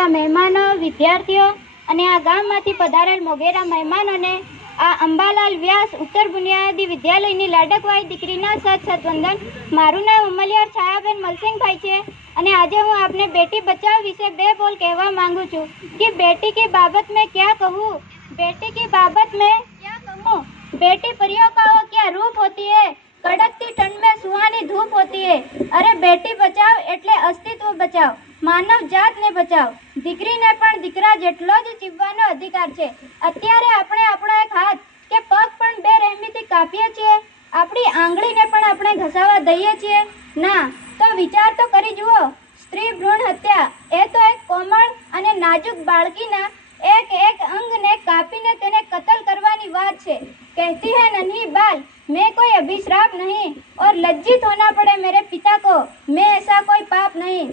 આવેલા મહેમાનો, વિદ્યાર્થીઓ અને આ ગામમાંથી પધારેલ મોગેરા મહેમાનોને આ અંબાલાલ વ્યાસ ઉત્તર બુનિયાદી વિદ્યાલયની લાડકવાઈ દીકરીના સત સતવંદન. મારું નામ અમલિયાર છાયાબેન મલસિંહભાઈ છે અને આજે હું આપને બેટી બચાવ વિશે બે બોલ કહેવા માંગુ છું કે બેટી કી બાબત મેં ક્યાં કહું? બેટી કી બાબત મેં ક્યાં કહું? બેટી પરિયો કાઓ ક્યાં રૂપ હોતી હે? કડકતી ઠંડ મેં સુહાની ધૂપ હોતી હે? અરે બેટી બચાવ એટલે અસ્તિત્વ બચાવ, માનવ જાતને બચાવ. દીકરીને પણ દીકરા જેટલો જ જીવવાનો અધિકાર છે અત્યારે આપણે આપણો એક હાથ કે પગ પણ બે રહેમીથી કાપીએ છીએ આપણી આંગળીને પણ આપણે ઘસાવા દઈએ છીએ ના તો વિચાર તો કરી જુઓ સ્ત્રી ભ્રૂણ હત્યા એ તો એક કોમળ અને નાજુક બાળકીના એક એક અંગને કાપીને તેને કતલ કરવાની વાત છે कहती है नन्ही बाल मैं कोई अभिश्राप नहीं और लज्जित होना पड़े मेरे पिता को मैं ऐसा कोई पाप नहीं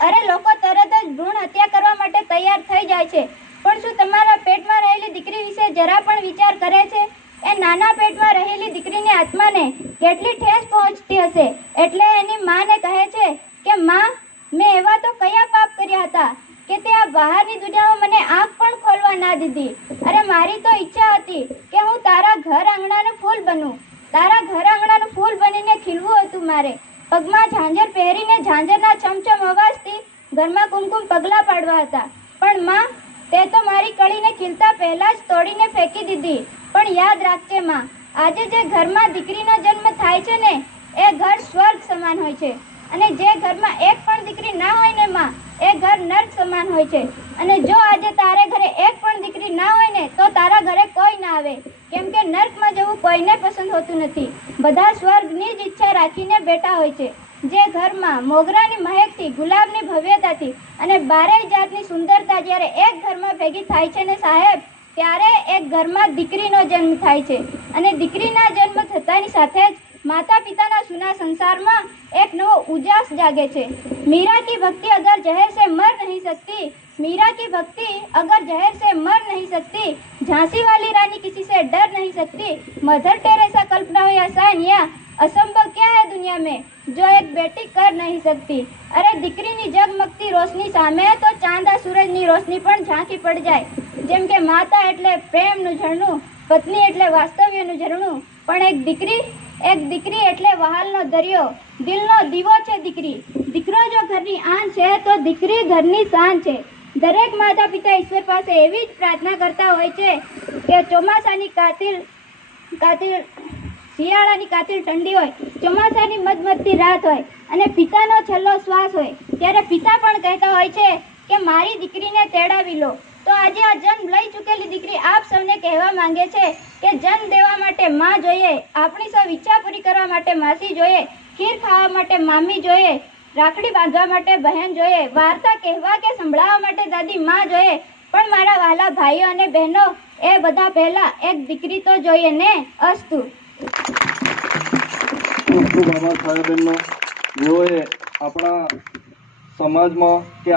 અરે લોકો તરત જ ભ્રૂણ હત્યા કરવા માટે તૈયાર થઈ જાય છે. પણ શું તમારા પેટમાં રહેલી દીકરી વિશે જરા પણ વિચાર કરે છે? એ નાના પેટમાં રહેલી દીકરીની આત્માને કેટલી ઠેસ પહોંચતી હશે? એટલે એની માને કહે છે કે, માં, મેં એવા તો કયા પાપ કર્યા હતા કે તે આ બહારની દુનિયામાં મને આંખ પણ ખોલવા ના દીધી. અરે, મારી તો ઈચ્છા હતી કે હું તારા ઘર આંગણાનું ફૂલ બનું. તારા ઘર આંગણાનું ફૂલ બનીને ખીલવું હતું મારે. પગમાં ઝાંઝર પહેરીને ઝાંઝરના ચમચમ અવાજથી ઘરમાં કુમકુમ પગલાં પાડવા હતા. પણ માં, તે તો મારી કળીને ખીલતા પહેલા જ તોડીને ફેંકી દીધી. પણ યાદ રાખજે માં, આજે જે ઘરમાં દીકરીનો જન્મ થાય છે ને, એ ઘર સ્વર્ગ સમાન હોય છે. અને જે ઘરમાં એક પણ દીકરી ના હોય ને માં, એ ઘર નર્ક સમાન હોય છે. અને જો આજે તારે ઘરે એક પણ દીકરી ના હોય ને, તો તારા ઘરે કોઈ ના આવે. કેમ કે નર્કમાં જવું કોઈને પસંદ હોતું નથી. બધા સ્વર્ગની જ ઈચ્છા રાખીને બેઠા હોય છે. જે ઘરમાં મોગરાની મહેકથી ગુલાબની ભવ્યતાથી અને બારેય જાતની સુંદરતા જ્યારે એક ઘરમાં ભેગી થાય છે ને સાહેબ ત્યારે એક ઘરમાં દીકરીનો જન્મ થાય છે અને દીકરીના જન્મ થતાની સાથે જ માતા પિતાના સુના સંસારમાં એક નવો ઉજાસ જાગે છે मीरा की भक्ति अगर जहर से मर नहीं सकती मीरा की भक्ति अगर जहर से मर नहीं सकती झांसी वाली रानी किसी से डर नहीं सकती मदर टेरेसा कल्पना हो या सानिया असंभव क्या है दुनिया में जो એક બેટી કર નહીં શકતી અરે દીકરીની જગમગતી રોશની સામે તો ચાંદા સૂરજની રોશની પણ ઝાંખી પડી જાય જેમ કે માતા એટલે પ્રેમનું ઝરણું પત્ની એટલે વાસ્તવ્યનું ઝરણું પણ એક દીકરી એક દીકરી એટલે વહાલનો દરિયો દિલનો દીવો છે દીકરી દીકરો જો ઘરની આન છે તો દીકરી ઘરની શાન છે દરેક માતા પિતા ઈશ્વર પાસે એવી જ પ્રાર્થના કરતા હોય છે કે ચોમાસાની કાતિલ કાતિલ શિયાળાની કાતિલ ઠંડી હોય, ચોમાસાની મધમધતી રાત હોય અને પિતાનો છેલ્લો શ્વાસ હોય, ત્યારે પિતા પણ કહેતા હોય છે કે મારી દીકરીને તેડાવી લો. તો આજે આ જન્મ લઈ ચૂકેલી દીકરી આપ સૌને કહેવા માંગે છે કે જન્મ દેવા માટે માં જોઈએ, આપણી સૌ ઈચ્છા પૂરી કરવા માટે માસી જોઈએ, ખીર ખાવા માટે મામી જોઈએ, રાખડી બાંધવા માટે બહેન જોઈએ, વાર્તા કહેવા કે સંભળાવવા માટે દાદી માં જોઈએ. પણ મારા વાલા ભાઈઓ અને બહેનો, એ બધા પહેલા એક દીકરી તો જોઈએ ને અસ્તુ. ખૂબ ખૂબ આભાર જેઓએ આપણા સમાજમાં કે